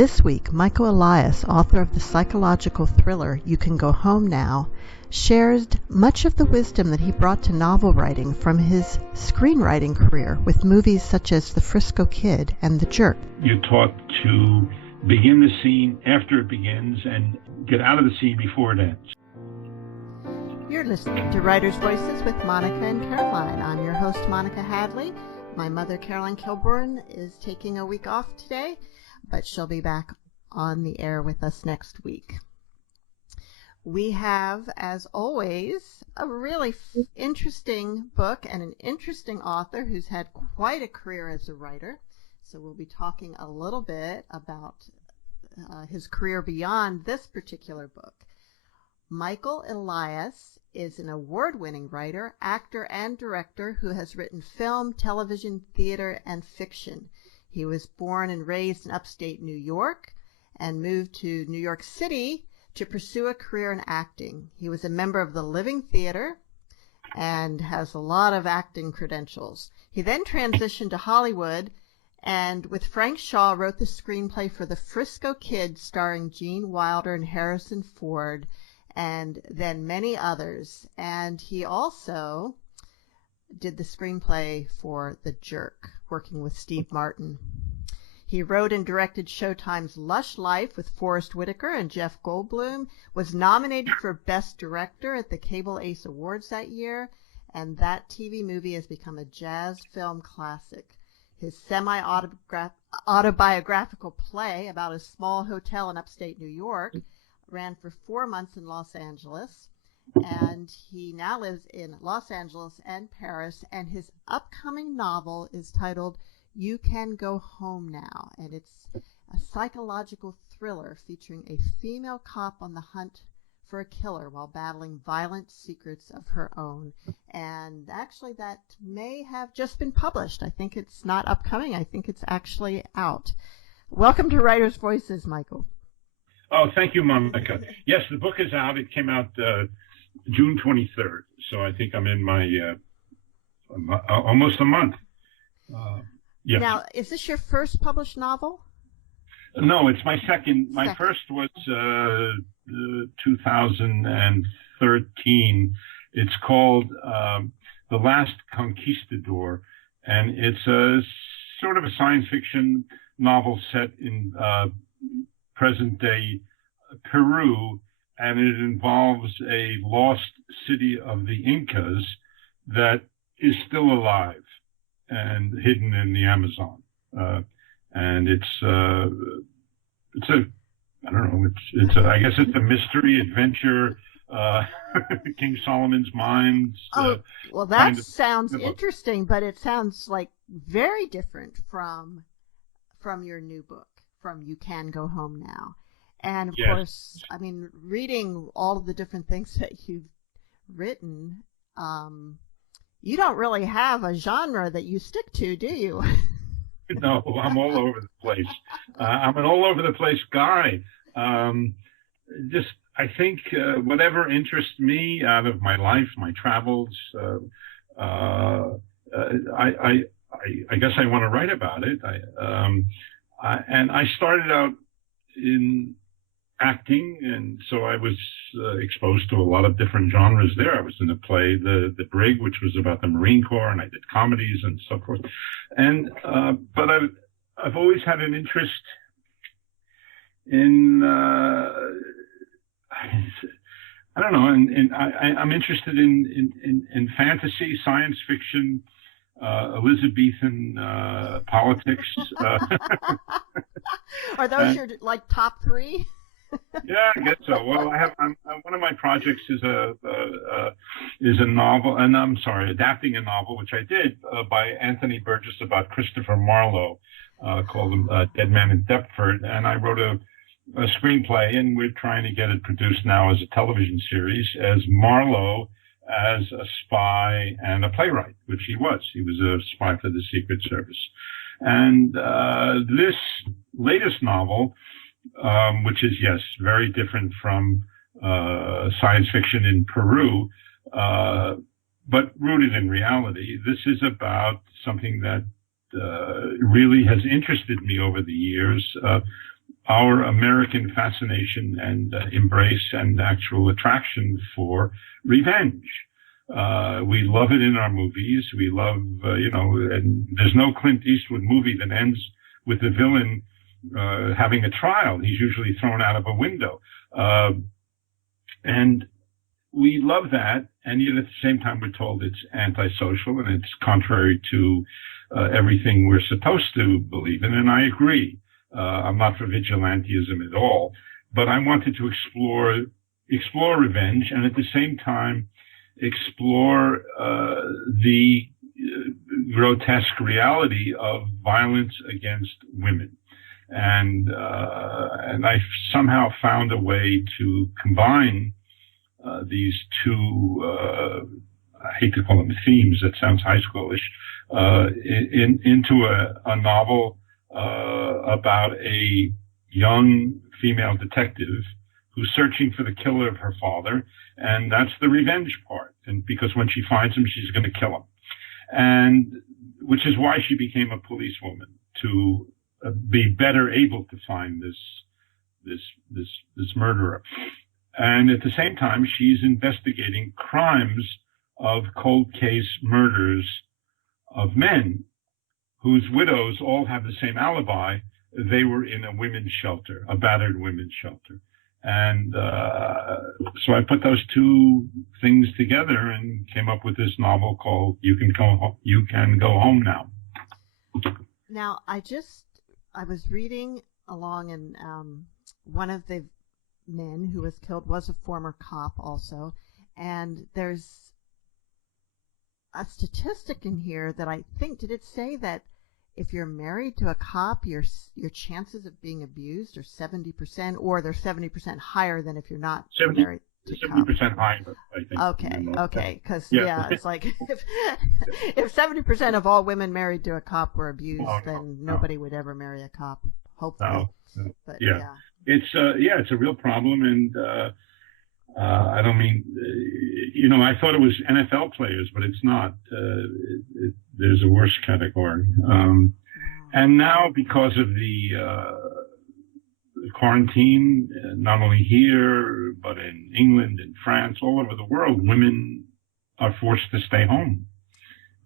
This week, Michael Elias, author of the psychological thriller You Can Go Home Now, shares much of the wisdom that he brought to novel writing from his screenwriting career with movies such as The Frisco Kid and The Jerk. You're taught to begin the scene after it begins and get out of the scene before it ends. You're listening to Writer's Voices with Monica and Caroline. I'm your host, Monica Hadley. My mother, Caroline Kilburn, is taking a week off today, but she'll be back on the air with us next week. We have, as always, a really interesting book and an interesting author who's had quite a career as a writer. So we'll be talking a little bit about his career beyond this particular book. Michael Elias is an award-winning writer, actor, and director who has written film, television, theater, and fiction. He was born and raised in upstate New York and moved to New York City to pursue a career in acting. He was a member of the Living Theater and has a lot of acting credentials. He then transitioned to Hollywood and with Frank Shaw wrote the screenplay for The Frisco Kid starring Gene Wilder and Harrison Ford and then many others. And he also did the screenplay for The Jerk, working with Steve Martin. He wrote and directed Showtime's Lush Life with Forrest Whitaker and Jeff Goldblum, was nominated for Best Director at the Cable Ace Awards that year, and that TV movie has become a jazz film classic. His semi-autobiographical play about a small hotel in upstate New York ran for 4 months in Los Angeles, and he now lives in Los Angeles and Paris, and his upcoming novel is titled You Can Go Home Now, and it's a psychological thriller featuring a female cop on the hunt for a killer while battling violent secrets of her own. And actually that may have just been published. I think it's not upcoming. I think it's actually out. Welcome to Writer's Voices, Michael. Oh, thank you, Monica. Yes, the book is out. It came out June 23rd, so I think I'm in my almost a month. Yeah. Now, is this your first published novel? No, it's my second. My first was 2013. It's called The Last Conquistador, and it's a sort of a science fiction novel set in present-day Peru, and it involves a lost city of the Incas that is still alive and hidden in the Amazon. And I guess it's a mystery adventure, King Solomon's Mines. Well, that sounds interesting, but it sounds like very different from your new book, from You Can Go Home Now. And of course, I mean, reading all of the different things that you've written, you don't really have a genre that you stick to, do you? No, I'm all over the place. I'm an all over the place guy. I think whatever interests me out of my life, my travels, I guess I want to write about it. And I started out in acting, and so I was exposed to a lot of different genres there. I was in a play, The Brig, which was about the Marine Corps, and I did comedies and so forth. And but I've always had an interest in I don't know, and I'm interested in fantasy, science fiction, Elizabethan politics. Are those your like top three? Yeah, I guess so. Well, one of my projects is a novel, and I'm sorry, adapting a novel, which I did by Anthony Burgess about Christopher Marlowe, called Dead Man in Deptford, and I wrote a screenplay, and we're trying to get it produced now as a television series as Marlowe as a spy and a playwright, which he was. He was a spy for the Secret Service. And this latest novel, which is, yes, very different from science fiction in Peru, but rooted in reality. This is about something that really has interested me over the years. our American fascination and embrace and actual attraction for revenge. We love it in our movies. We love, and there's no Clint Eastwood movie that ends with the villain having a trial. He's usually thrown out of a window. And we love that, and yet at the same time we're told it's antisocial and it's contrary to everything we're supposed to believe in, and I agree. I'm not for vigilantism at all, but I wanted to explore revenge and at the same time explore the grotesque reality of violence against women. And I somehow found a way to combine these two, I hate to call them themes, that sounds high schoolish, into a novel about a young female detective who's searching for the killer of her father, and that's the revenge part. And because when she finds him, she's going to kill him, and which is why she became a policewoman, to be better able to find this murderer. And at the same time, she's investigating crimes of cold case murders of men whose widows all have the same alibi. They were in a women's shelter, a battered women's shelter. And so I put those two things together and came up with this novel called You Can Go Home Now. Now, I was reading along, and one of the men who was killed was a former cop also, and there's a statistic in here that I think, did it say that if you're married to a cop, your chances of being abused are 70%, or they're 70% higher than if you're not married to a cop? 70% higher, I think. Okay, because it's like if 70% of all women married to a cop were abused, then nobody would ever marry a cop, hopefully. No. But yeah. It's a real problem, and I don't mean, I thought it was NFL players, but it's not. There's a worse category. And now, because of the quarantine, not only here, but in England and France, all over the world, women are forced to stay home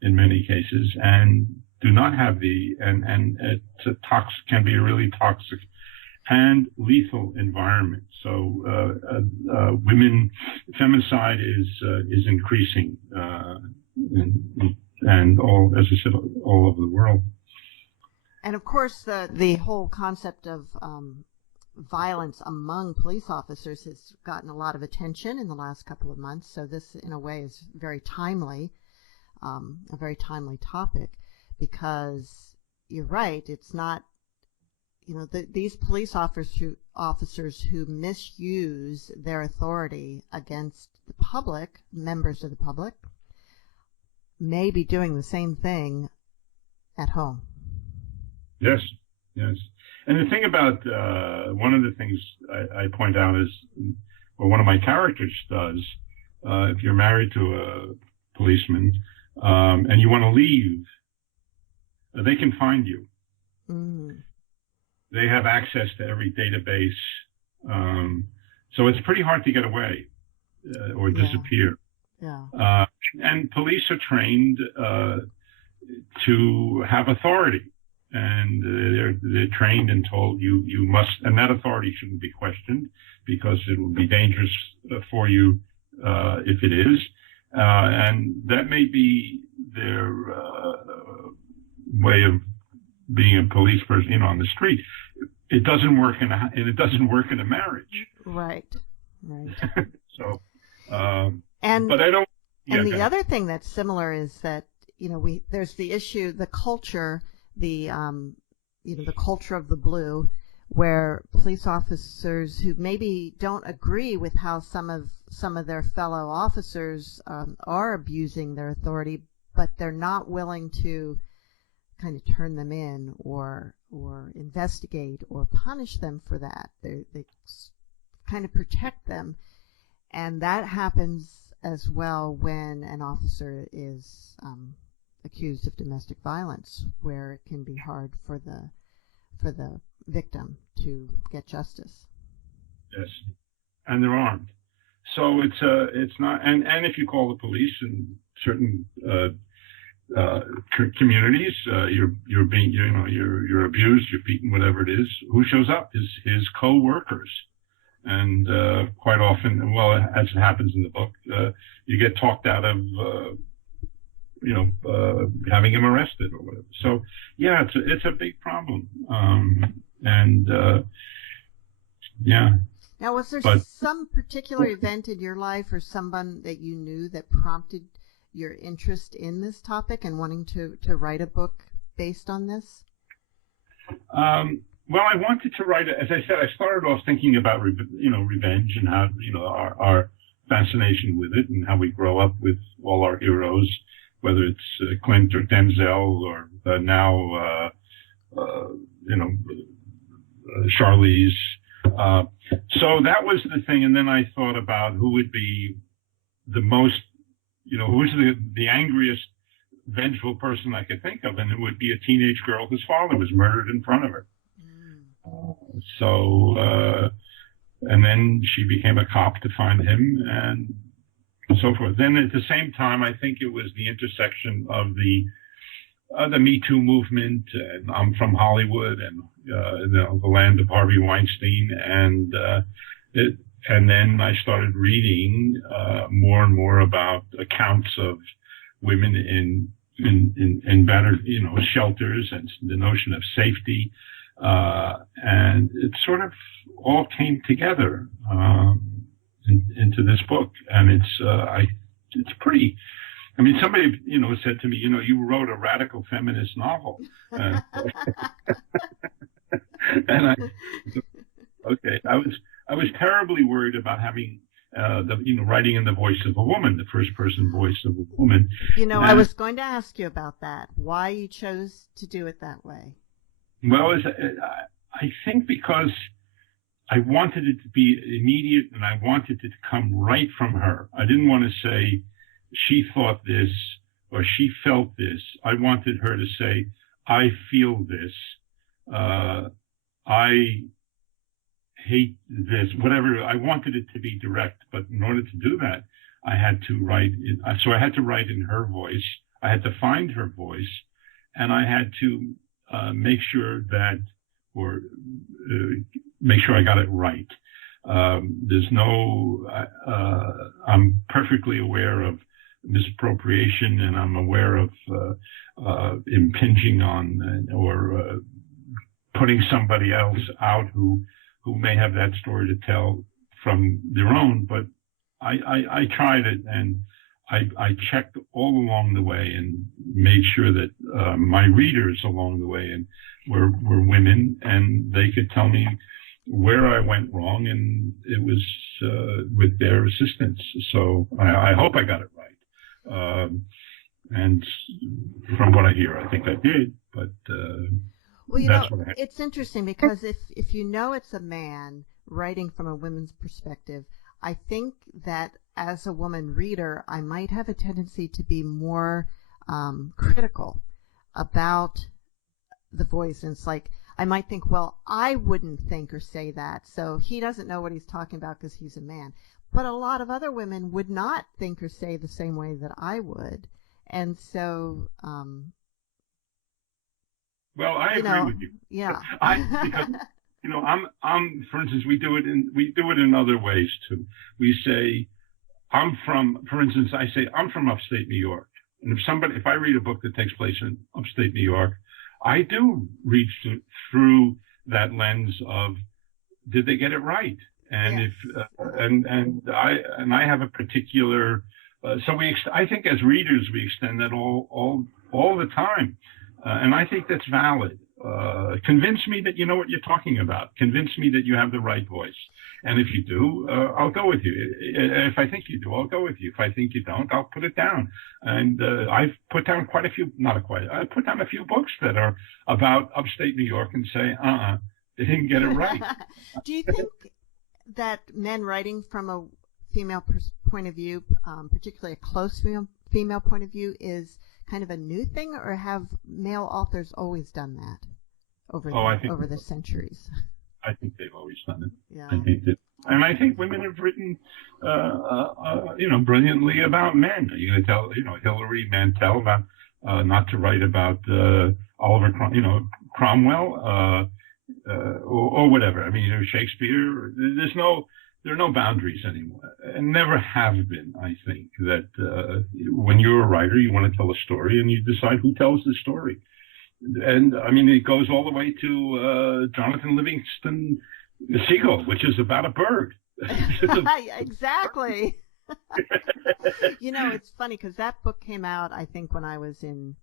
in many cases and do not have and it's can be a really toxic and lethal environment. So femicide is increasing, and all, as I said, all over the world. And of course, the whole concept of violence among police officers has gotten a lot of attention in the last couple of months. So this, in a way, is very timely, a very timely topic, because you're right. It's not. These police officers who misuse their authority against the public, members of the public, may be doing the same thing at home. Yes. And the thing about one of the things I point out is, or one of my characters does, if you're married to a policeman and you want to leave, they can find you. Mm. They have access to every database. So it's pretty hard to get away or disappear. Yeah. And police are trained to have authority. And they're trained and told you must, and that authority shouldn't be questioned, because it will be dangerous for you if it is. And that may be their way of being a police person, on the street. It doesn't work in a marriage. Right. So, but I don't. Yeah, and the other thing that's similar is that there's the issue, the culture, the culture of the blue, where police officers who maybe don't agree with how some of their fellow officers are abusing their authority, but they're not willing to kind of turn them in or investigate or punish them for that. They kind of protect them, and that happens as well when an officer is accused of domestic violence, where it can be hard for the victim to get justice. Yes, and they're armed. So it's not, and if you call the police in certain communities, you're being, you're abused, you're beaten, whatever it is. Who shows up? His co-workers, and quite often, well, as it happens in the book, you get talked out of, having him arrested or whatever. So yeah, it's a big problem, yeah. Now, was there some particular event in your life or someone that you knew that prompted your interest in this topic and wanting to write a book based on this? Well, I wanted to write, as I said, I started off thinking about, revenge and how, our fascination with it and how we grow up with all our heroes, whether it's Clint or Denzel or now, Charlize. So that was the thing. And then I thought about who would be the most, who's the angriest, vengeful person I could think of. And it would be a teenage girl whose father was murdered in front of her. And then she became a cop to find him and so forth. Then at the same time, I think it was the intersection of the Me Too movement, and I'm from Hollywood and the land of Harvey Weinstein, and then I started reading more and more about accounts of women in battered, shelters and the notion of safety, and it sort of all came together into this book, and it's pretty. I mean, somebody, said to me, you wrote a radical feminist novel. And I was terribly worried about having, writing in the voice of a woman, the first person voice of a woman. I was going to ask you about that, why you chose to do it that way. Well, I think because I wanted it to be immediate and I wanted it to come right from her. I didn't want to say, she thought this or she felt this. I wanted her to say, I feel this. I hate this, whatever. I wanted it to be direct, but in order to do that, I had to write it. So I had to write in her voice. I had to find her voice, and I had to make sure I got it right. There's no, I'm perfectly aware of misappropriation, and I'm aware of impinging on or putting somebody else out who may have that story to tell from their own. But I tried it, and I checked all along the way and made sure that my readers along the way and were women, and they could tell me where I went wrong, and it was with their assistance. So I hope I got it right. And from what I hear, I think I did. But well, it's interesting because if it's a man writing from a woman's perspective, I think that as a woman reader, I might have a tendency to be more critical about the voice. And it's like, I might think, well, I wouldn't think or say that, so he doesn't know what he's talking about because he's a man. But a lot of other women would not think or say the same way that I would. And so, well, I agree with you. Yeah. Because, I'm, for instance, we do it in other ways too. We say, for instance, I say, I'm from upstate New York. And if I read a book that takes place in upstate New York, I do read through that lens of, did they get it right? And yes. I have a particular, I think as readers, we extend that all the time. And I think that's valid. Convince me that you know what you're talking about. Convince me that you have the right voice. And if you do, I'll go with you. If I think you do, I'll go with you. If I think you don't, I'll put it down. And I've put down I put down a few books that are about upstate New York and say, they didn't get it right. Do you think that men writing from a female point of view, particularly a close female point of view, is kind of a new thing, or have male authors always done that? over the centuries. I think they've always done it. Yeah. I think that, and I think women have written, brilliantly about men. You're going to tell, Hilary Mantel about not to write about Oliver, Cromwell, or whatever. I mean, Shakespeare. There are no boundaries anymore, and never have been. I think that when you're a writer, you want to tell a story, and you decide who tells the story. And I mean, it goes all the way to Jonathan Livingston Seagull, which is about a bird. Exactly. It's funny because that book came out, I think, when I was in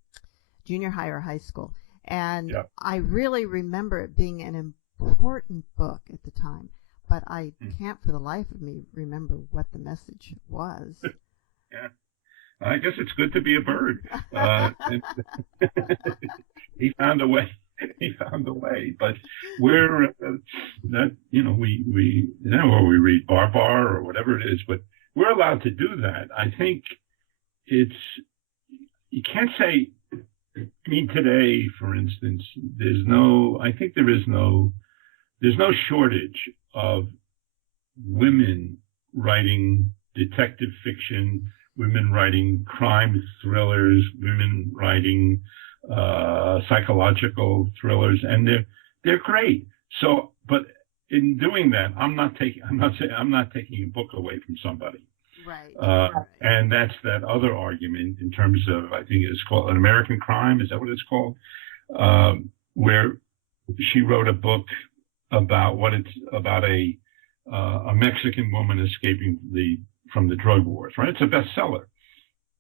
junior high or high school. And I really remember it being an important book at the time. But I can't for the life of me remember what the message was. Yeah. I guess it's good to be a bird. He found a way. But we're we read Barbar or whatever it is, but we're allowed to do that. I think you can't say. I mean, today, for instance, there's no shortage of women writing detective fiction, women writing crime thrillers, women writing psychological thrillers, and they're great. So, but in doing that, I'm not taking a book away from somebody. Right. And that's that other argument in terms of, I think it's called An American Crime. Is that what it's called? Where she wrote a book about a Mexican woman escaping from the drug wars. Right? It's a bestseller.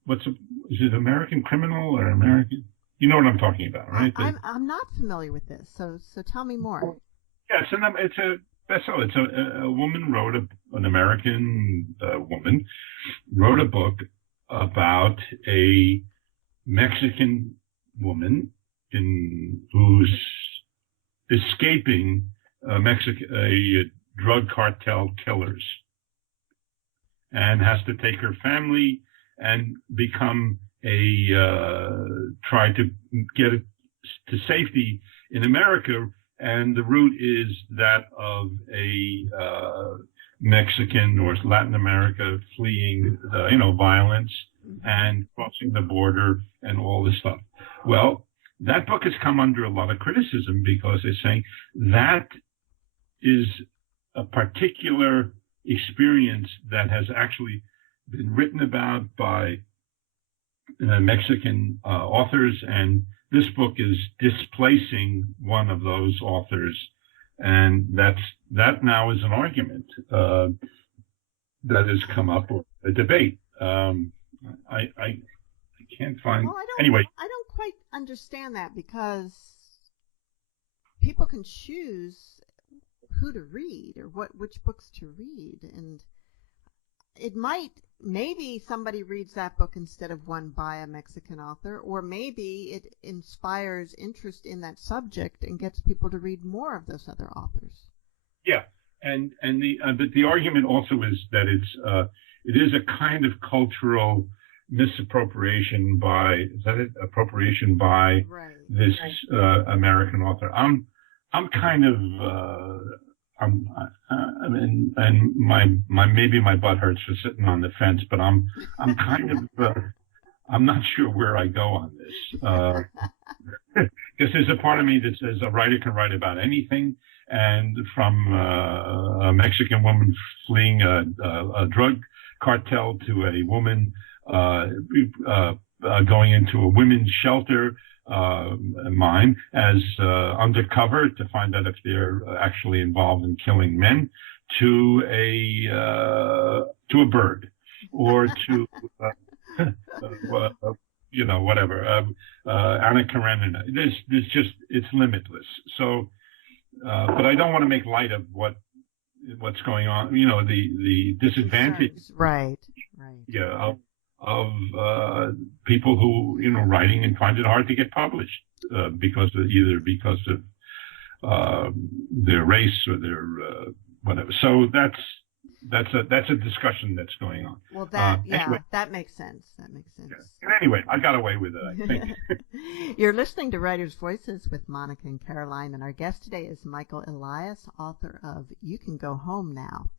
Is it American Criminal or American? You know what I'm talking about, right? I'm not familiar with this, so tell me more. Yeah, it's a bestseller. It's a woman an American woman wrote a book about a Mexican woman who's escaping a drug cartel killers, and has to take her family and become try to get it to safety in America, and the route is that of a Mexican or Latin America fleeing violence and crossing the border and all this stuff. Well, that book has come under a lot of criticism because they're saying that is a particular experience that has actually been written about by Mexican authors, and this book is displacing one of those authors, and that now is an argument that has come up, or a debate. I can't find. Well, anyway. I don't quite understand that, because people can choose who to read or which books to read, and maybe somebody reads that book instead of one by a Mexican author, or maybe it inspires interest in that subject and gets people to read more of those other authors. Yeah, and the argument also is that it is a kind of cultural misappropriation by this American author. I'm kind of maybe my butt hurts for sitting on the fence, but I'm kind of I'm not sure where I go on this, because there's a part of me that says a writer can write about anything, and from a Mexican woman fleeing a drug cartel to a woman going into a women's shelter, mine as undercover to find out if they're actually involved in killing men, to a bird, or to whatever, Anna Karenina. There's just, it's limitless. So, but I don't want to make light of what's going on. The disadvantage. Right. Yeah. Of people who writing and find it hard to get published because of their race or their whatever. So that's a discussion that's going on. Well, anyway, that makes sense. That makes sense. Yeah. Anyway, I got away with it, I think. You're listening to Writers' Voices with Monica and Caroline, and our guest today is Michael Elias, author of You Can Go Home Now.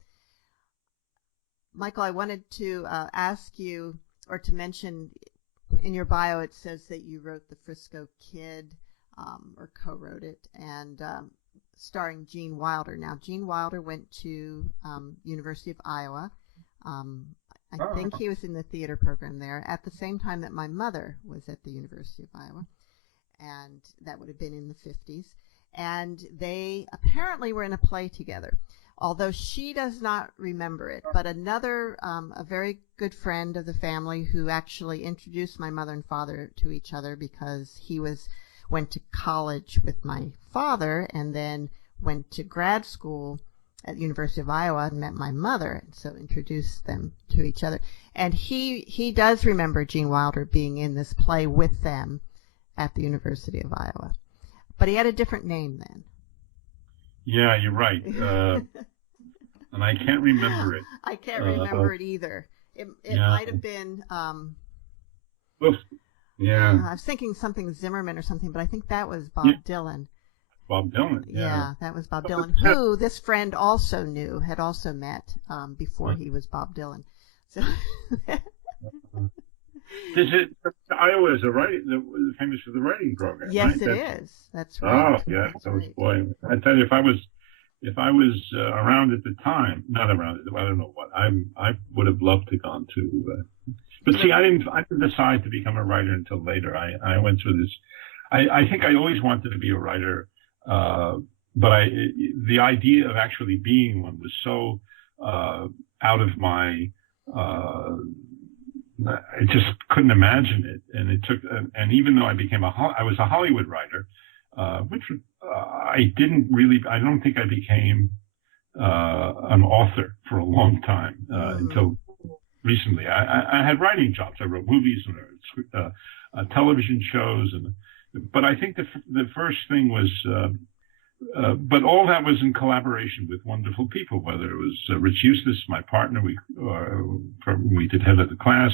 Michael, I wanted to ask you, or to mention, in your bio it says that you wrote The Frisco Kid, or co-wrote it, and starring Gene Wilder. Now, Gene Wilder went to University of Iowa. I think he was in the theater program there at the same time that my mother was at the University of Iowa, and that would have been in the 50s. And they apparently were in a play together, although she does not remember it. But another, a very good friend of the family who actually introduced my mother and father to each other, because he went to college with my father and then went to grad school at the University of Iowa and met my mother, and so introduced them to each other. And he does remember Gene Wilder being in this play with them at the University of Iowa. But he had a different name then. Yeah, you're right. And I can't remember it. I can't remember it either. It might have been... yeah. I was thinking something Zimmerman or something, but I think that was Bob Dylan. Bob Dylan, yeah. Yeah, that was Bob Dylan, who this friend also knew, had also met before he was Bob Dylan. So Iowa is famous for the writing program. Yes, right? it is. That's right. Oh, yeah. That's That was, right. boy, I tell you, if I was around at the time, not around, I don't know what, I would have loved to gone to. But see, I didn't decide to become a writer until later. I went through this. I think I always wanted to be a writer, but the idea of actually being one was so out of my. I just couldn't imagine it, and it took. And even though I was a Hollywood writer, which I don't think I became an author for a long time until recently. I had writing jobs. I wrote movies and television shows, but I think the first thing was. But all that was in collaboration with wonderful people, whether it was Rich Eustace, my partner, we did Head of the Class,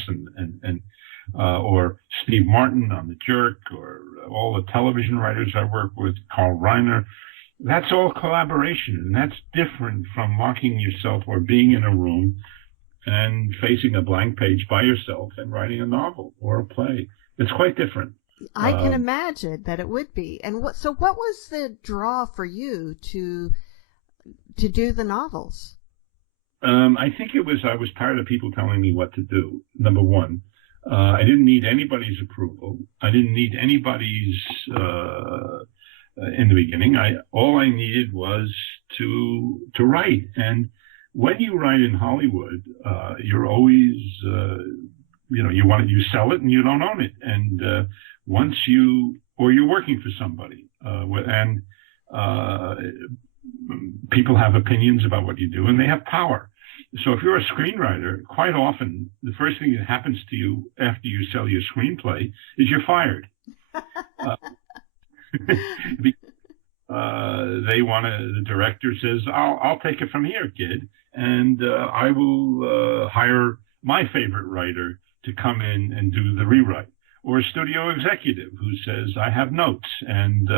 or Steve Martin on The Jerk, or all the television writers I work with, Carl Reiner. That's all collaboration, and that's different from locking yourself or being in a room and facing a blank page by yourself and writing a novel or a play. It's quite different. I can imagine that it would be. And what was the draw for you to do the novels? I think I was tired of people telling me what to do. Number one, I didn't need anybody's approval. I didn't need anybody's in the beginning. All I needed was to write. And when you write in Hollywood, you're always you sell it and you don't own it. And or you're working for somebody, and people have opinions about what you do, and they have power. So if you're a screenwriter, quite often the first thing that happens to you after you sell your screenplay is you're fired. The director says, I'll take it from here, kid, and I will hire my favorite writer to come in and do the rewrite. Or a studio executive who says, I have notes, and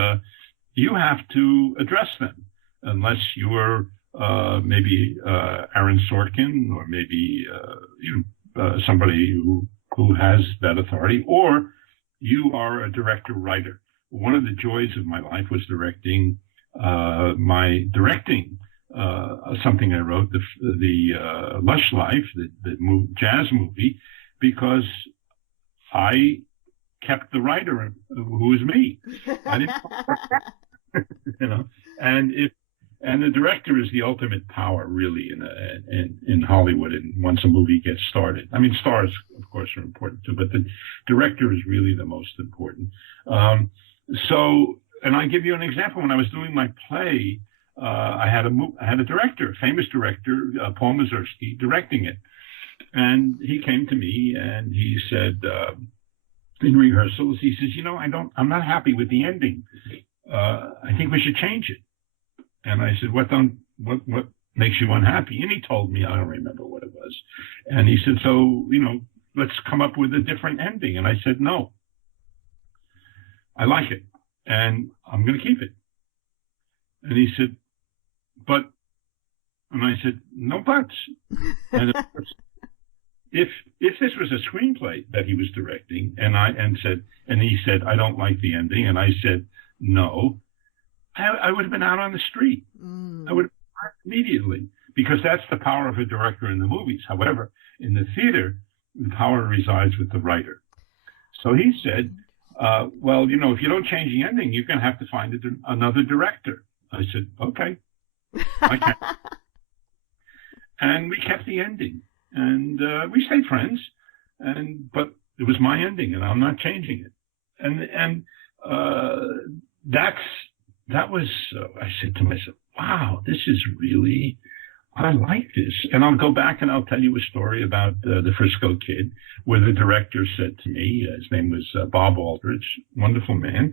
you have to address them, unless you're maybe Aaron Sorkin, or maybe somebody who has that authority, or you are a director-writer. One of the joys of my life was directing something I wrote, the Lush Life, the jazz movie, because I kept the writer, who was me. I didn't, and the director is the ultimate power, really, in Hollywood. And once a movie gets started, I mean, stars, of course, are important too, but the director is really the most important. And I give you an example. When I was doing my play, I had a director, a famous director, Paul Mazursky, directing it, and he came to me and he said. In rehearsals, he says, I'm not happy with the ending. I think we should change it. And I said, what makes you unhappy? And he told me, I don't remember what it was. And he said, so, let's come up with a different ending. And I said, no, I like it and I'm going to keep it. And he said, and I said, no buts. And if this was a screenplay that he was directing and he said, I don't like the ending. And I said, no, I would have been out on the street. I would have immediately, because that's the power of a director in the movies. However, in the theater, the power resides with the writer. So he said, well, if you don't change the ending, you're going to have to find another director. I said, okay, I can. And we kept the ending, and we stayed friends. But it was my ending, and I'm not changing it. And that was. I said to myself, wow, this is really. I like this. And I'll go back and I'll tell you a story about the Frisco Kid, where the director said to me, his name was Bob Aldrich, wonderful man,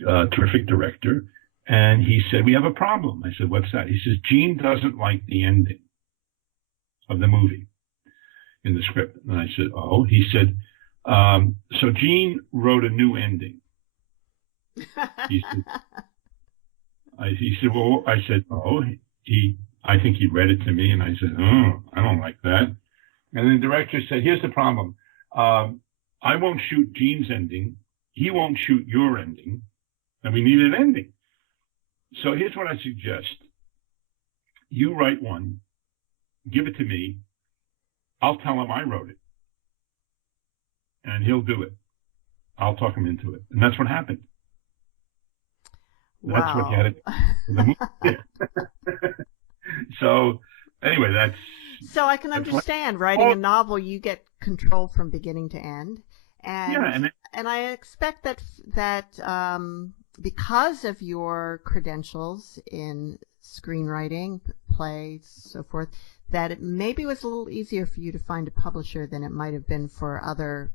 terrific director. And he said, we have a problem. I said, what's that? He says, Gene doesn't like the ending of the movie in the script. And I said, oh. He said, so Gene wrote a new ending. He said, well, I said, oh, I think he read it to me, and I said, oh, I don't like that. And the director said, here's the problem. I won't shoot Gene's ending. He won't shoot your ending. And we need an ending. So here's what I suggest. You write one, give it to me. I'll tell him I wrote it. And he'll do it. I'll talk him into it. And that's what happened. Wow. That's what he had it. So anyway, so I can understand writing a novel. You get control from beginning to end, and I expect that because of your credentials in screenwriting, plays, so forth, that it maybe was a little easier for you to find a publisher than it might have been for other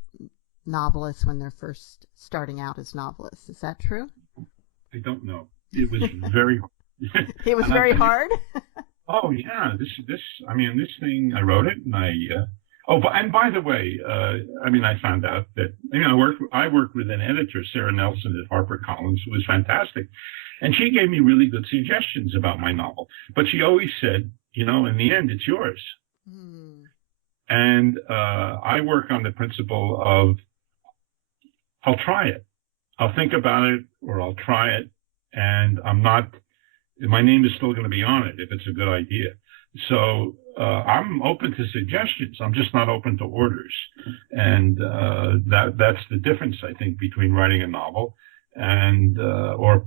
novelists when they're first starting out as novelists. Is that true? I don't know. It was very. It was very hard. Oh yeah, this thing, I wrote it, and and by the way, I found out that I worked with an editor, Sarah Nelson at HarperCollins, who was fantastic, and she gave me really good suggestions about my novel. But she always said, in the end, it's yours. And I work on the principle of I'll try it, I'll think about it, or I'll try it, and my name is still going to be on it if it's a good idea. So I'm open to suggestions. I'm just not open to orders. And that's the difference, I think, between writing a novel and or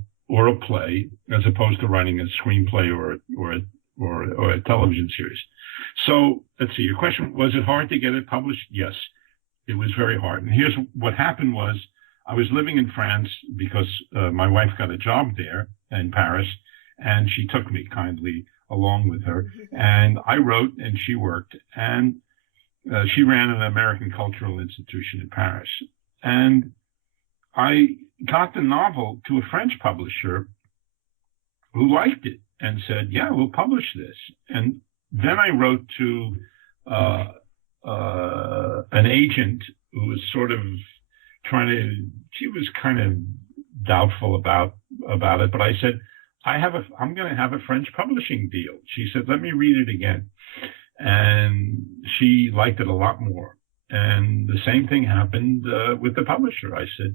a play, as opposed to writing a screenplay or a television series. So let's see. Your question, was it hard to get it published? Yes, it was very hard. And here's what happened was I was living in France because my wife got a job there in Paris. And she took me kindly along with her. And I wrote and she worked. And she ran an American cultural institution in Paris. And I got the novel to a French publisher who liked it and said, yeah, we'll publish this. And then I wrote to an agent who was sort of she was kind of doubtful about it. But I said, I'm going to have a French publishing deal. She said, let me read it again. And she liked it a lot more. And the same thing happened with the publisher. I said,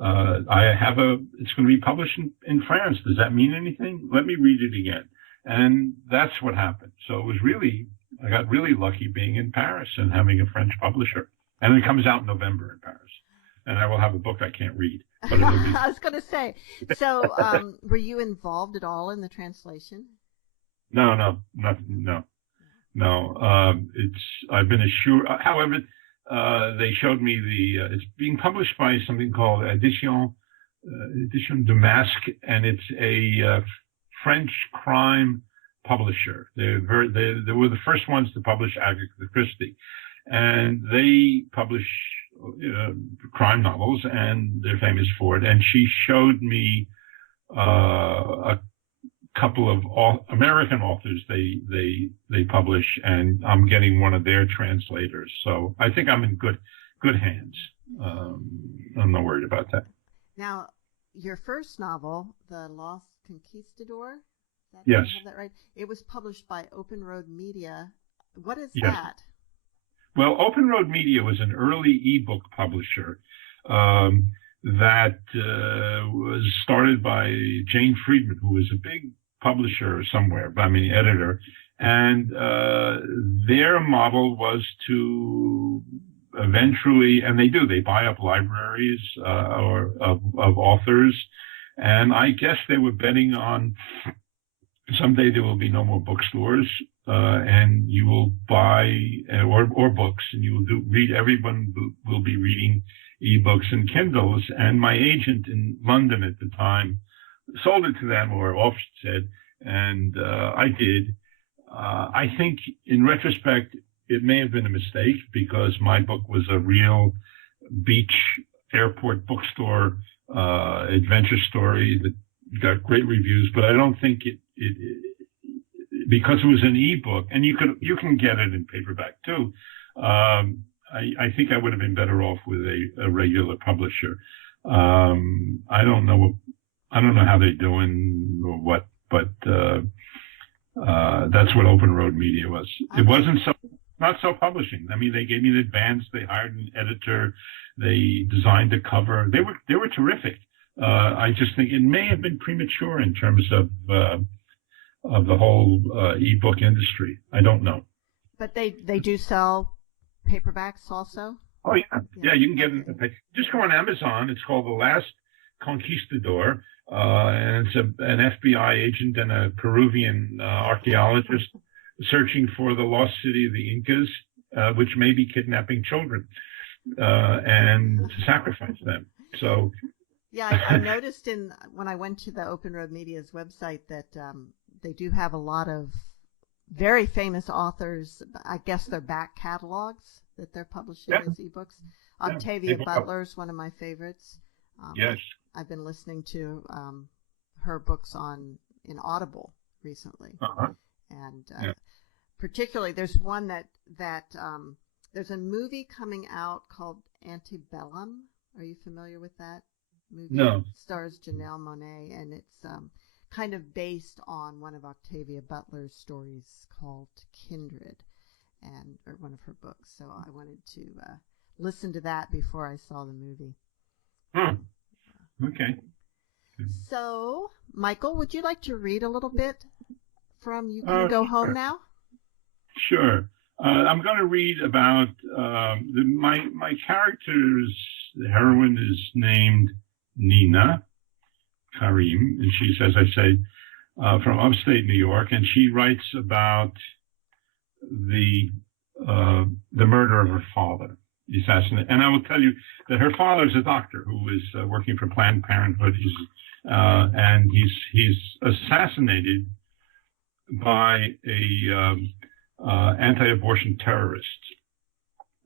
it's going to be published in France. Does that mean anything? Let me read it again. And that's what happened. So I got really lucky being in Paris and having a French publisher. And it comes out in November in Paris. And I will have a book I can't read. But it'll be... I was going to say, so were you involved at all in the translation? No. I've been assured. However, they showed me it's being published by something called Édition de Masque, and it's a French crime publisher. They were the first ones to publish Agatha Christie, and they publish crime novels, and they're famous for it. And she showed me a couple of American authors they publish, and I'm getting one of their translators. So I think I'm in good hands. I'm not worried about that. Now, your first novel, The Lost Conquistador, yes, I have that right? It was published by Open Road Media. What is yes. that? Well, Open Road Media was an early ebook publisher that was started by Jane Friedman, who was a big publisher somewhere, editor. And their model was to eventually, and they buy up libraries or of authors. And I guess they were betting on someday there will be no more bookstores, and you will buy or books, and you will read. Everyone will be reading ebooks and Kindles. And my agent in London at the time sold it to them, or offset, and I did. I think in retrospect it may have been a mistake, because my book was a real beach airport bookstore adventure story that got great reviews, but I don't think it because it was an ebook, and you can get it in paperback too. I think I would have been better off with a regular publisher. I don't know how they're doing or what, but that's what Open Road Media was. It wasn't not self-publishing. I mean, they gave me the advance. They hired an editor. They designed a cover. They were terrific. I just think it may have been premature in terms of the whole ebook industry. I don't know. But they do sell paperbacks also? Oh, yeah. You can get it. Just go on Amazon. It's called The Last Conquistador, and it's an FBI agent and a Peruvian archaeologist searching for the lost city of the Incas, which may be kidnapping children and to sacrifice them. So. Yeah, I noticed when I went to the Open Road Media's website that they do have a lot of very famous authors. I guess they're back catalogs that they're publishing as ebooks. Octavia Butler is one of my favorites. Yes. I've been listening to her books in Audible recently. And particularly there's one that there's a movie coming out called Antebellum. Are you familiar with that movie? No. It stars Janelle Monáe, and it's kind of based on one of Octavia Butler's stories called Kindred, or one of her books. So I wanted to listen to that before I saw the movie. Okay. So, Michael, would you like to read a little bit from You Can Go Home Now? Sure. I'm going to read about my character's heroine is named Nina Karim, and she's, as I say, from upstate New York, and she writes about the murder of her father, the assassination. And I will tell you that her father is a doctor who is working for Planned Parenthood, and he's assassinated by a anti-abortion terrorist,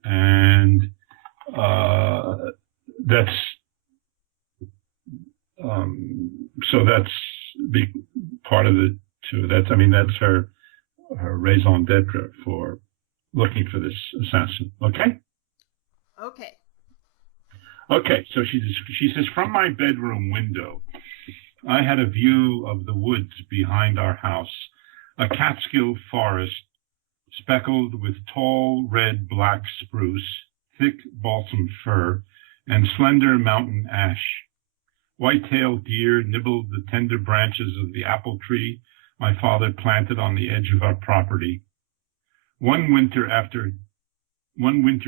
and that's part of it too. That's her raison d'etre for looking for this assassin. Okay. So she says, from my bedroom window, I had a view of the woods behind our house, a Catskill forest speckled with tall red black spruce, thick balsam fir, and slender mountain ash. White-tailed deer nibbled the tender branches of the apple tree my father planted on the edge of our property. One winter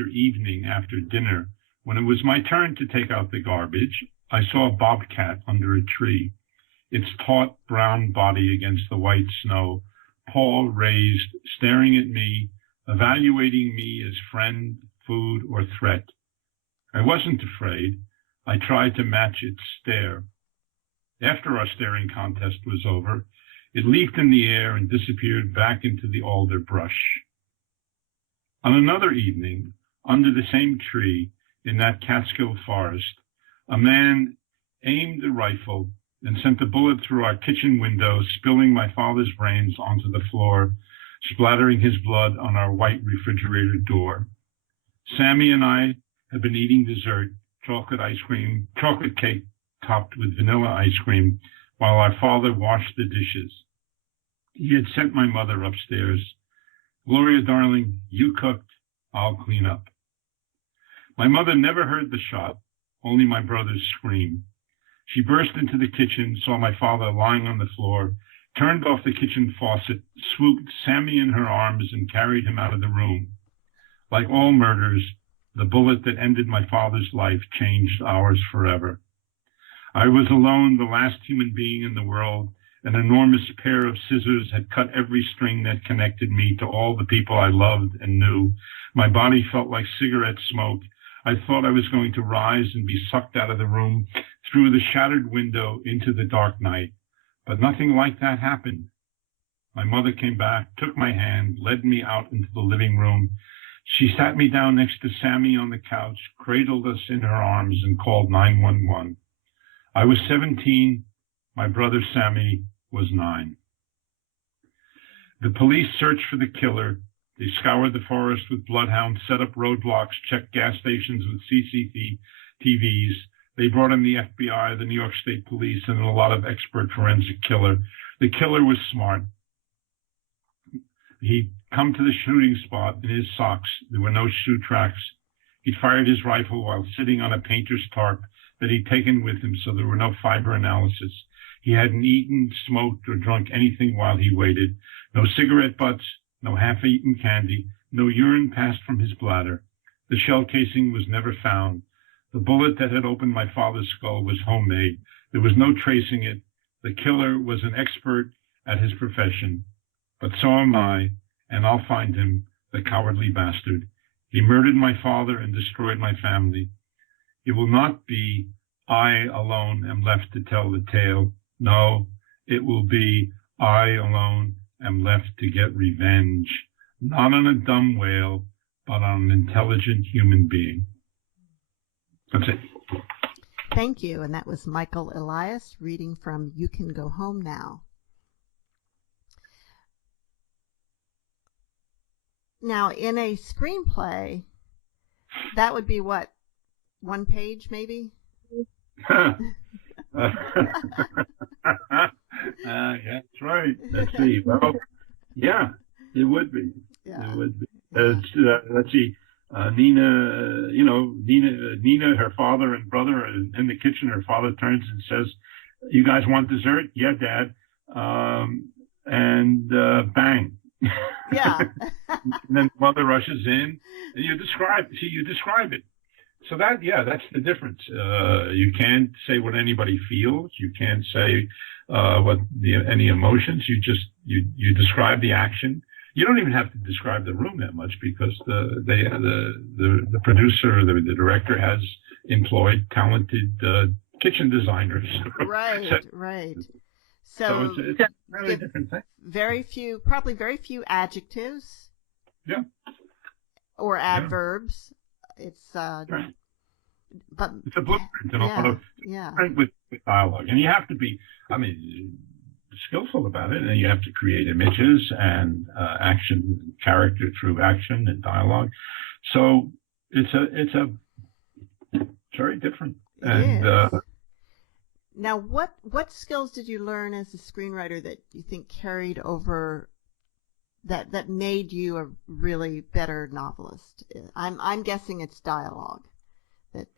evening after dinner, when it was my turn to take out the garbage, I saw a bobcat under a tree, its taut brown body against the white snow, paw raised, staring at me, evaluating me as friend, food, or threat. I wasn't afraid. I tried to match its stare. After our staring contest was over, it leaped in the air and disappeared back into the alder brush. On another evening, under the same tree in that Catskill forest, a man aimed a rifle and sent a bullet through our kitchen window, spilling my father's brains onto the floor, splattering his blood on our white refrigerator door. Sammy and I had been eating dessert, chocolate cake topped with vanilla ice cream, while our father washed the dishes. He had sent my mother upstairs. Gloria, darling, you cooked, I'll clean up. My mother never heard the shot, only my brother's scream. She burst into the kitchen, saw my father lying on the floor, turned off the kitchen faucet, swooped Sammy in her arms, and carried him out of the room. Like all murders, the bullet that ended my father's life changed ours forever. I was alone, the last human being in the world. An enormous pair of scissors had cut every string that connected me to all the people I loved and knew. My body felt like cigarette smoke. I thought I was going to rise and be sucked out of the room, through the shattered window into the dark night. But nothing like that happened. My mother came back, took my hand, led me out into the living room. She sat me down next to Sammy on the couch, cradled us in her arms, and called 911. I was 17. My brother Sammy was 9. The police searched for the killer. They scoured the forest with bloodhounds, set up roadblocks, checked gas stations with CCTVs. They brought in the FBI, the New York State Police, and a lot of expert forensic killer. The killer was smart. He'd come to the shooting spot in his socks. There were no shoe tracks. He'd fired his rifle while sitting on a painter's tarp that he'd taken with him, so there were no fiber analysis. He hadn't eaten, smoked, or drunk anything while he waited. No cigarette butts, no half-eaten candy, no urine passed from his bladder. The shell casing was never found. The bullet that had opened my father's skull was homemade. There was no tracing it. The killer was an expert at his profession. But so am I, and I'll find him, the cowardly bastard. He murdered my father and destroyed my family. It will not be I alone am left to tell the tale. No, it will be I alone am left to get revenge, not on a dumb whale, but on an intelligent human being. That's it. Thank you. And that was Michael Elias reading from You Can Go Home Now. Now, in a screenplay, that would be what? 1 page, maybe? That's right. Let's see. Well, yeah, it would be. Yeah. It would be. Let's see. Nina, her father and brother are in the kitchen. Her father turns and says, "You guys want dessert?" "Yeah, Dad." Bang. Yeah. And then mother rushes in, and you describe it. So that's the difference. You can't say what anybody feels. You can't say any emotions. You describe the action. You don't even have to describe the room that much because the producer or the director has employed talented kitchen designers. Right, right. So it's a really different thing. Very few adjectives. Yeah. Or adverbs. Yeah. It's right. But it's a blueprint and a lot of with dialogue, and you have to be, skillful about it, and you have to create images and action, character through action and dialogue. So it's very different. Now, what skills did you learn as a screenwriter that you think carried over, that made you a really better novelist? I'm guessing it's dialogue.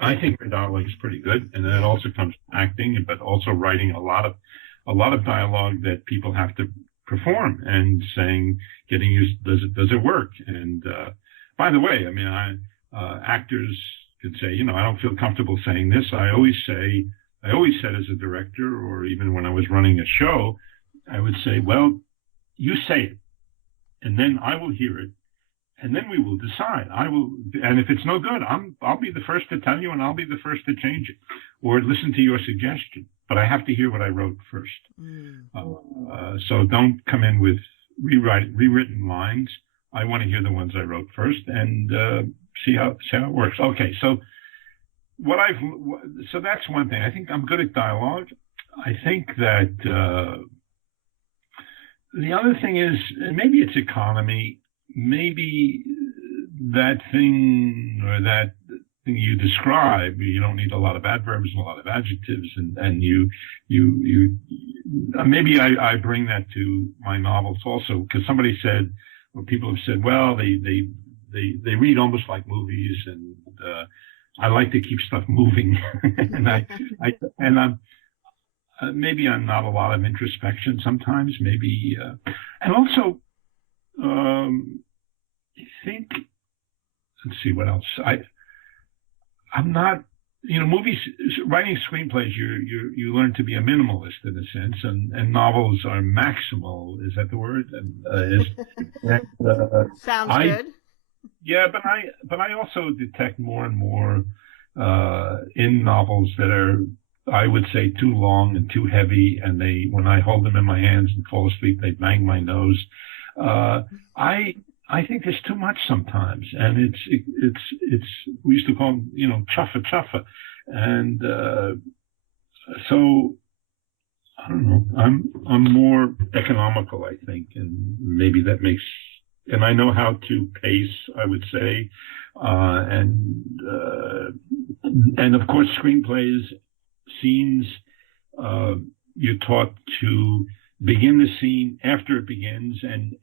I think the dialogue is pretty good, and then it also comes from acting, but also writing a lot of dialogue that people have to perform and saying, getting used, does it work? And by the way, actors could say, I don't feel comfortable saying this. I always said as a director, or even when I was running a show, I would say, well, you say it, and then I will hear it, and then we will decide. And if it's no good, I'll be the first to tell you, and I'll be the first to change it, or listen to your suggestion. But I have to hear what I wrote first. So don't come in with rewritten lines. I want to hear the ones I wrote first and see how it works. Okay, so that's one thing. I think I'm good at dialogue. I think that the other thing is, maybe it's economy, maybe that thing or that thing you describe, you don't need a lot of adverbs and a lot of adjectives, and you maybe I bring that to my novels also, because somebody said, or people have said, well, they read almost like movies, and I like to keep stuff moving, and I'm maybe I'm not a lot of introspection sometimes, maybe, and also I think, let's see what else. I'm not, movies, writing screenplays, you learn to be a minimalist in a sense, and novels are maximal. Is that the word? Sounds good. Yeah, but I also detect more and more in novels that are, I would say, too long and too heavy, and when I hold them in my hands and fall asleep, they bang my nose. I think there's too much sometimes, and it's we used to call them, chuffa, and so I don't know. I'm more economical, I think, and maybe that makes. And I know how to pace, I would say, and of course, screenplays, scenes. You're taught to begin the scene after it begins and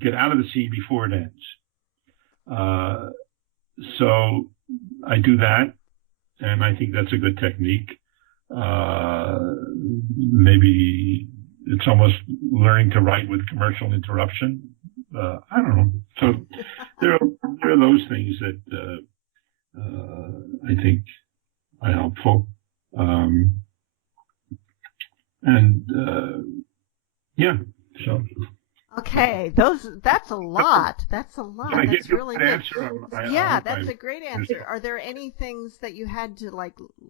get out of the scene before it ends. So I do that, and I think that's a good technique. Maybe it's almost learning to write with commercial interruption. I don't know. So there are those things that I think are helpful. Yeah. So. Okay, that's a lot. That's a lot. Can I That's give you really an good. answer? Yeah, that's a great answer. Are there any things that you had to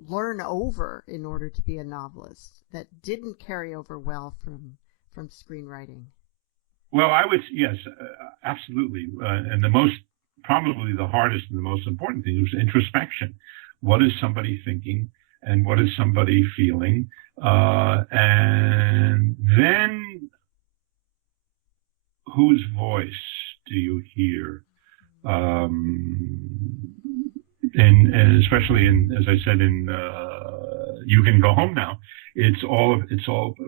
learn over in order to be a novelist that didn't carry over well from screenwriting? Well, yes, absolutely. And probably the hardest and the most important thing was introspection. What is somebody thinking, and what is somebody feeling? And then whose voice do you hear? And especially as I said, You Can Go Home Now, it's all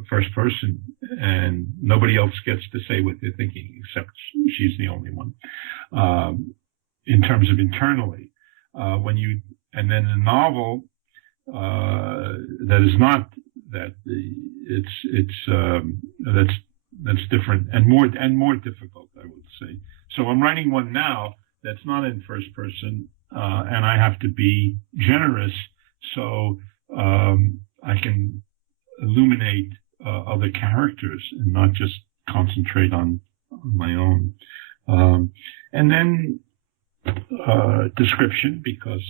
first person, and nobody else gets to say what they're thinking except she's the only one. In terms of internally, and then a novel that is not that, that's different and more difficult, I would say. So I'm writing one now that's not in first person, and I have to be generous so I can illuminate other characters and not just concentrate on my own. And then description, because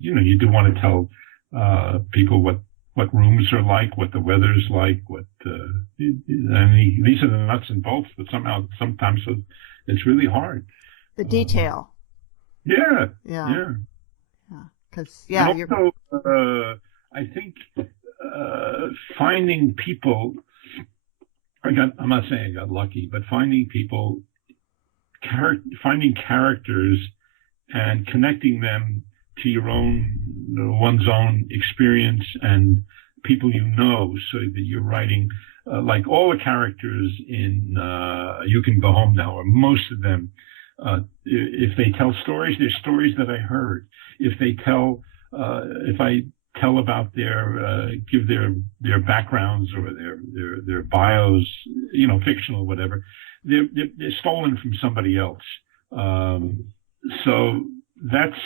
you do want to tell people what rooms are like, what the weather's like, these are the nuts and bolts, but sometimes it's really hard. The detail. Yeah. Because also, I think finding people. I'm not saying I got lucky, but finding people, finding characters, and connecting them to one's own experience and people so that you're writing like all the characters in You Can Go Home Now, or most of them. If they tell stories, they're stories that I heard. If I tell about give their backgrounds or their bios, fictional, whatever, they're stolen from somebody else. So that's,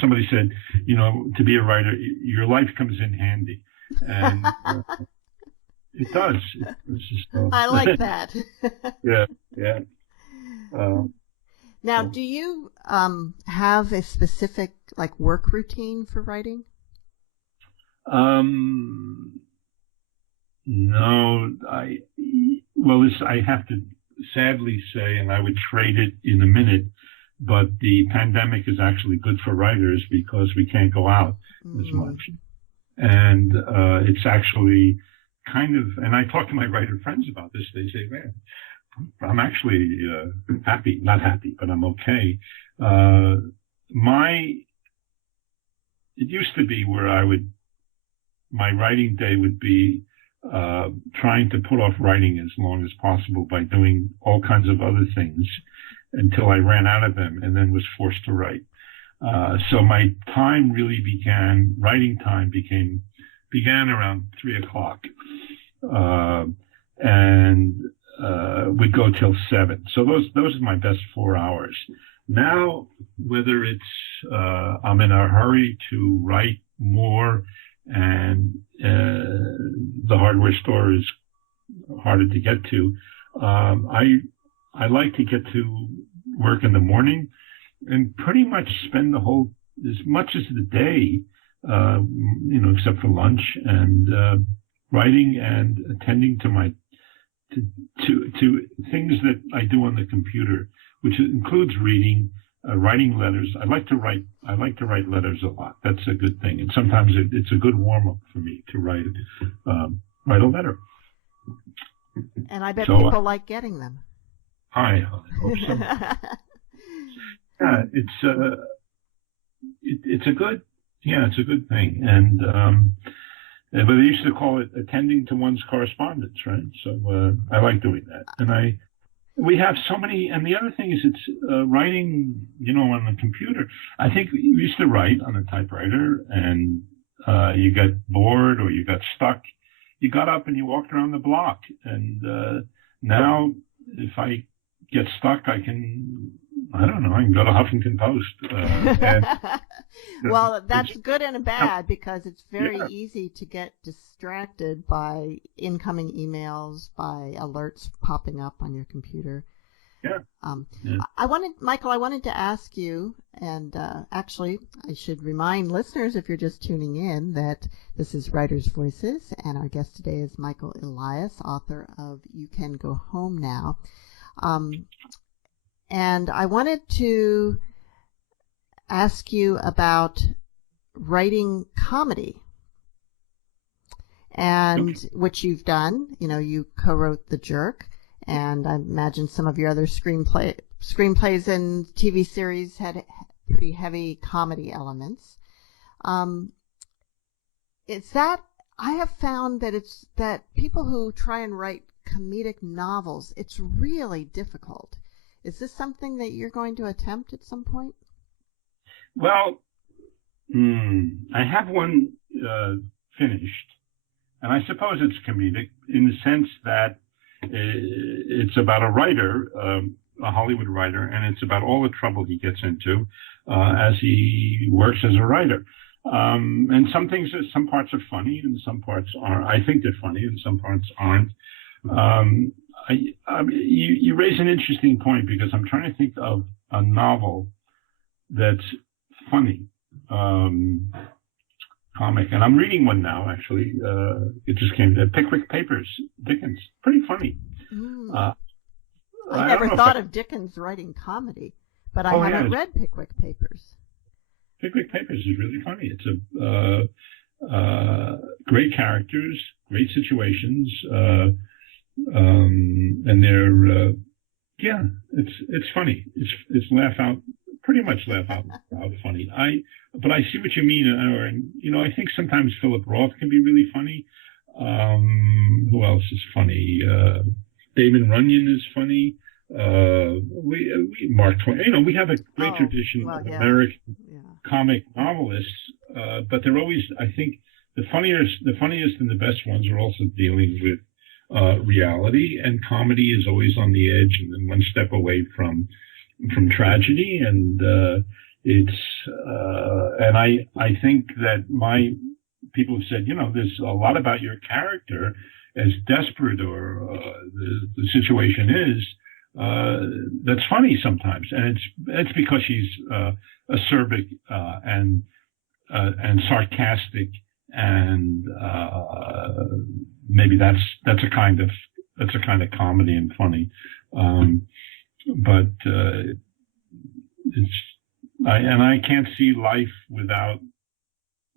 somebody said, to be a writer, your life comes in handy, and it does. I like that. Yeah. Now, do you have a specific work routine for writing? No, I have to sadly say, and I would trade it in a minute, but the pandemic is actually good for writers because we can't go out as much. and it's actually kind of. And I talk to my writer friends about this. They say, "Man, I'm actually happy, not happy, but I'm okay." It used to be where my writing day would be trying to put off writing as long as possible by doing all kinds of other things until I ran out of them and then was forced to write. So my time really writing time began around 3:00, and would go till 7. So those are my best 4 hours. Now, whether it's I'm in a hurry to write more and the hardware store is harder to get to, I like to get to work in the morning and pretty much spend as much as the day, except for lunch, and writing and attending to things that I do on the computer, which includes reading, writing letters. I like to write letters a lot. That's a good thing, and sometimes it's a good warm up for me to write a letter. And I bet people like getting them. I hope so. Yeah, it's a good thing, and but they used to call it attending to one's correspondence, right? So I like doing that, and we have so many. And the other thing is, it's writing, on the computer. I think we used to write on a typewriter, and you got bored or you got stuck. You got up and you walked around the block. And now, if I get stuck, I can go to Huffington Post. Well, that's good and bad, because it's very easy to get distracted by incoming emails, by alerts popping up on your computer. Yeah. Michael, I wanted to ask you, and actually, I should remind listeners, if you're just tuning in, that this is Writers' Voices, and our guest today is Michael Elias, author of You Can Go Home Now. And I wanted to ask you about writing comedy, and which you've done. You co-wrote The Jerk, and I imagine some of your other screenplays and TV series had pretty heavy comedy elements. I have found that people who try and write comedic novels, it's really difficult. Is this something that you're going to attempt at some point? Well, I have one finished, and I suppose it's comedic in the sense that it's about a writer, a Hollywood writer, and it's about all the trouble he gets into as he works as a writer. And some parts are funny, and some parts aren't. I think they're funny, and some parts aren't. You raise an interesting point, because I'm trying to think of a novel that's funny, comic, and I'm reading one now. Actually, it just came to Pickwick Papers, Dickens. Pretty funny. I never thought of Dickens writing comedy, but I haven't read Pickwick Papers. Pickwick Papers is really funny. It's great characters, great situations, and they're it's funny. It's pretty much laugh out funny. But I see what you mean, and I think sometimes Philip Roth can be really funny. Who else is funny? Damon Runyon is funny. Mark Twain. We have a great tradition of American comic novelists, but they're always, I think, the funniest and the best ones are also dealing with reality, and comedy is always on the edge and then one step away from tragedy, and and I think that my people have said, there's a lot about your character, as desperate or the situation is, that's funny sometimes, and it's because she's acerbic and sarcastic, and maybe that's a kind of comedy and funny, but I can't see life without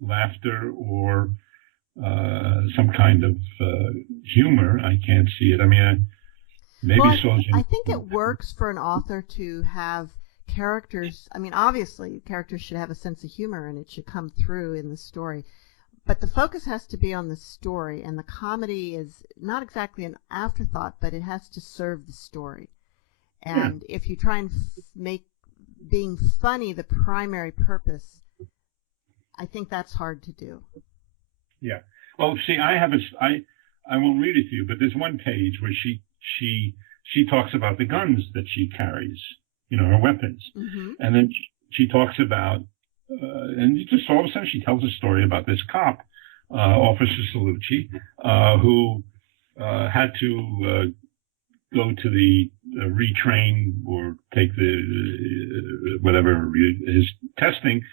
laughter or some kind of humor. I can't see it. I mean, maybe I think it works for an author to have characters. I mean, obviously, characters should have a sense of humor, and it should come through in the story. But the focus has to be on the story, and the comedy is not exactly an afterthought, but it has to serve the story. And if you try and make being funny the primary purpose, I think that's hard to do. Yeah. Well, see, I won't read it to you, but there's one page where she talks about the guns that she carries, her weapons. Mm-hmm. And then she talks about, and just all of a sudden she tells a story about this cop, Officer Salucci, who had to go to the retrain or take the whatever his testing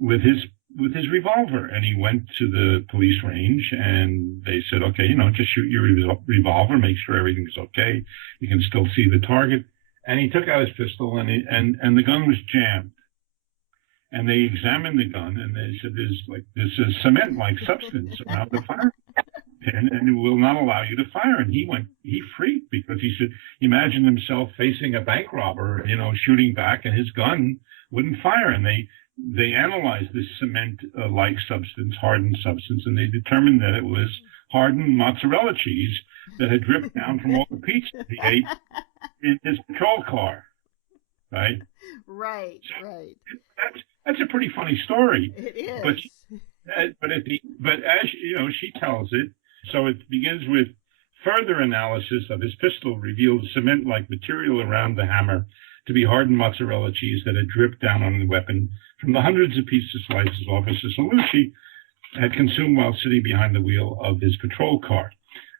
with his revolver, and he went to the police range and they said, okay, just shoot your revolver, make sure everything's okay, you can still see the target. And he took out his pistol and the gun was jammed. And they examined the gun and they said, there's a cement-like substance around the fire pin, and it will not allow you to fire. And he freaked because he said, imagine himself facing a bank robber, shooting back, and his gun wouldn't fire. And they analyzed this cement-like substance, hardened substance, and they determined that it was hardened mozzarella cheese that had dripped down from all the pizza he ate in his patrol car. Right? Right. That's a pretty funny story. It is. But as she tells it, so it begins with further analysis of his pistol revealed cement-like material around the hammer to be hardened mozzarella cheese that had dripped down on the weapon from the hundreds of pieces of slices Officer Salucci had consumed while sitting behind the wheel of his patrol car.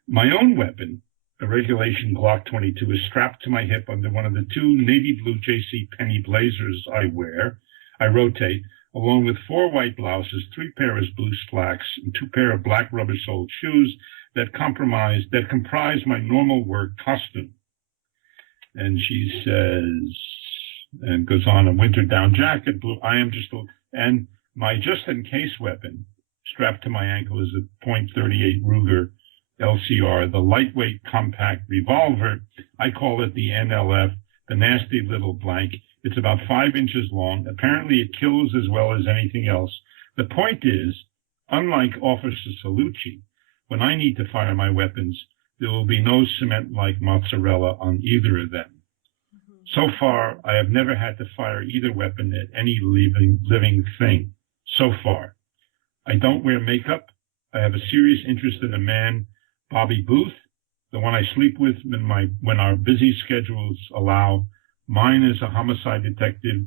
My own weapon, a regulation Glock 22, is strapped to my hip under one of the two navy blue J.C. Penney blazers I rotate, along with 4 white blouses, 3 pairs of blue slacks, and 2 pair of black rubber-soled shoes that comprise my normal work costume. And she says, and goes on, a winter down jacket, and my just-in-case weapon strapped to my ankle is a .38 Ruger LCR, the lightweight compact revolver. I call it the NLF, the nasty little blank. It's about 5 inches long. Apparently it kills as well as anything else. The point is, unlike Officer Salucci, when I need to fire my weapons, there will be no cement-like mozzarella on either of them. Mm-hmm. So far, I have never had to fire either weapon at any living thing. So far. I don't wear makeup. I have a serious interest in a man, Bobby Booth, the one I sleep with when our busy schedules allow. Mine is a homicide detective,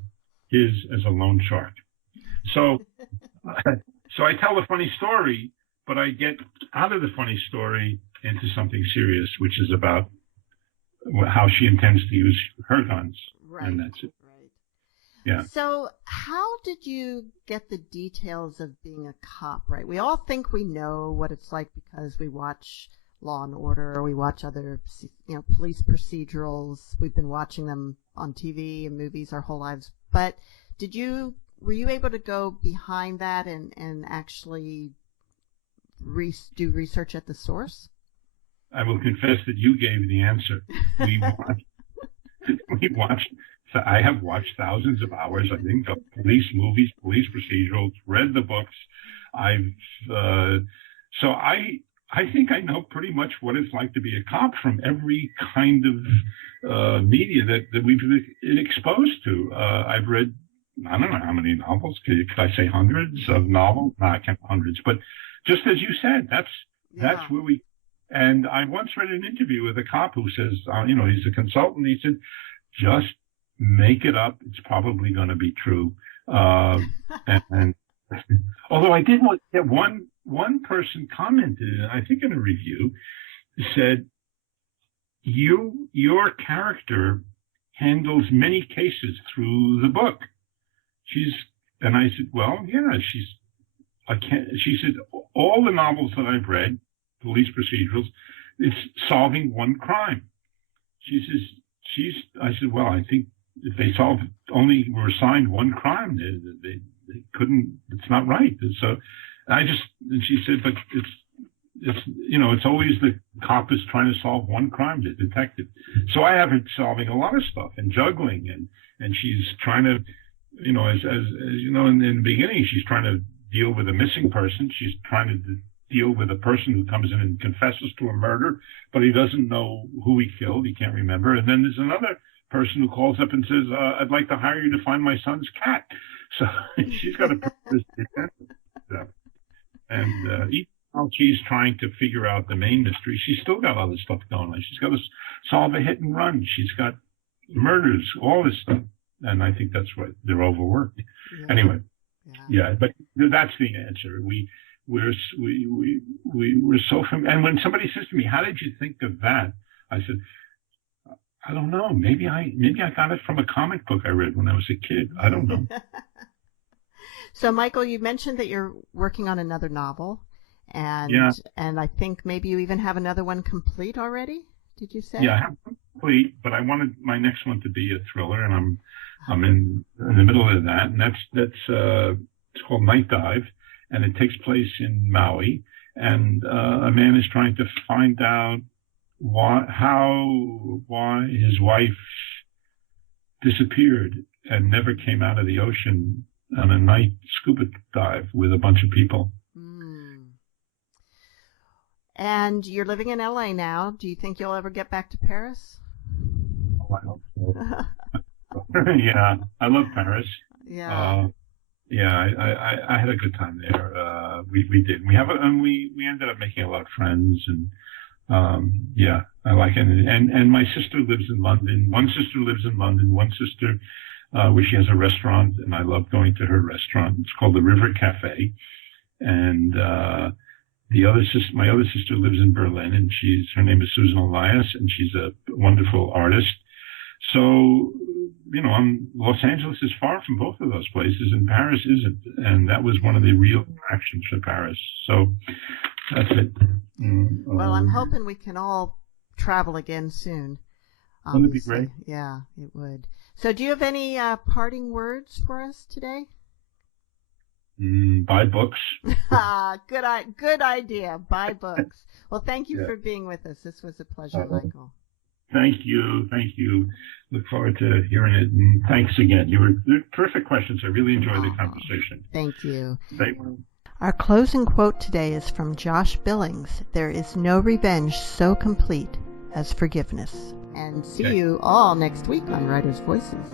his as a loan shark. So I tell a funny story, but I get out of the funny story into something serious, which is about how she intends to use her guns. Right. And that's it. Right. Yeah. So how did you get the details of being a cop, right? We all think we know what it's like because we watch Law and Order, or we watch other, police procedurals. We've been watching them on TV and movies our whole lives. But were you able to go behind that and actually do research at the source? I will confess that you gave the answer. I have watched thousands of hours, I think, of police movies, police procedurals, read the books. I think I know pretty much what it's like to be a cop from every kind of media that we've been exposed to. I've read, I don't know how many novels. Could I say hundreds of novels? No, I can't hundreds. But just as you said, that's where we. And I once read an interview with a cop who says, he's a consultant. He said, just make it up. It's probably going to be true. And although I did want to get one person commented, I think in a review, said, your character handles many cases through the book. And I said, well, yeah, she said, all the novels that I've read, police procedurals, it's solving one crime. She says, I said, well, I think if they were assigned one crime, they couldn't, it's not right. And so, And she said, but it's always the cop is trying to solve one crime, the detective. So I have her solving a lot of stuff and juggling, and she's trying to, as you know, in the beginning, she's trying to deal with a missing person. She's trying to deal with a person who comes in and confesses to a murder, but he doesn't know who he killed. He can't remember. And then there's another person who calls up and says, I'd like to hire you to find my son's cat. So she's got a purpose. And even while she's trying to figure out the main mystery, she's still got other stuff going on. She's got to solve a hit and run. She's got murders, all this stuff. And I think that's why they're overworked. Yeah. Anyway, yeah, but that's the answer. We're so familiar. And when somebody says to me, how did you think of that? I said, I don't know. Maybe I got it from a comic book I read when I was a kid. I don't know. So, Michael, you mentioned that you're working on another novel, and I think maybe you even have another one complete already. Did you say? Yeah, I have complete, but I wanted my next one to be a thriller, and I'm in the middle of that, and that's it's called Night Dive, and it takes place in Maui, and a man is trying to find out why his wife disappeared and never came out of the ocean on a night scuba dive with a bunch of people. And you're living in LA now. Do you think you'll ever get back to Paris? Oh, I hope so. Yeah, I love Paris. Yeah. I had a good time there. We did. We ended up making a lot of friends, and I like it. And my sister lives in London. One sister lives in London. One sister, where she has a restaurant, and I love going to her restaurant. It's called the River Cafe, and my other sister lives in Berlin, and her name is Susan Elias, and she's a wonderful artist. So, Los Angeles is far from both of those places, and Paris isn't. And that was one of the real attractions for Paris. So that's it. Well, I'm hoping we can all travel again soon. Wouldn't it be great? Yeah, it would. So do you have any parting words for us today? Buy books. Good idea. Buy books. Well, thank you for being with us. This was a pleasure, Michael. Thank you. Look forward to hearing it. And thanks again. They're terrific questions. I really enjoyed the conversation. Thank you. Thank Our closing quote today is from Josh Billings. There is no revenge so complete as forgiveness. And see you all next week on Writers' Voices.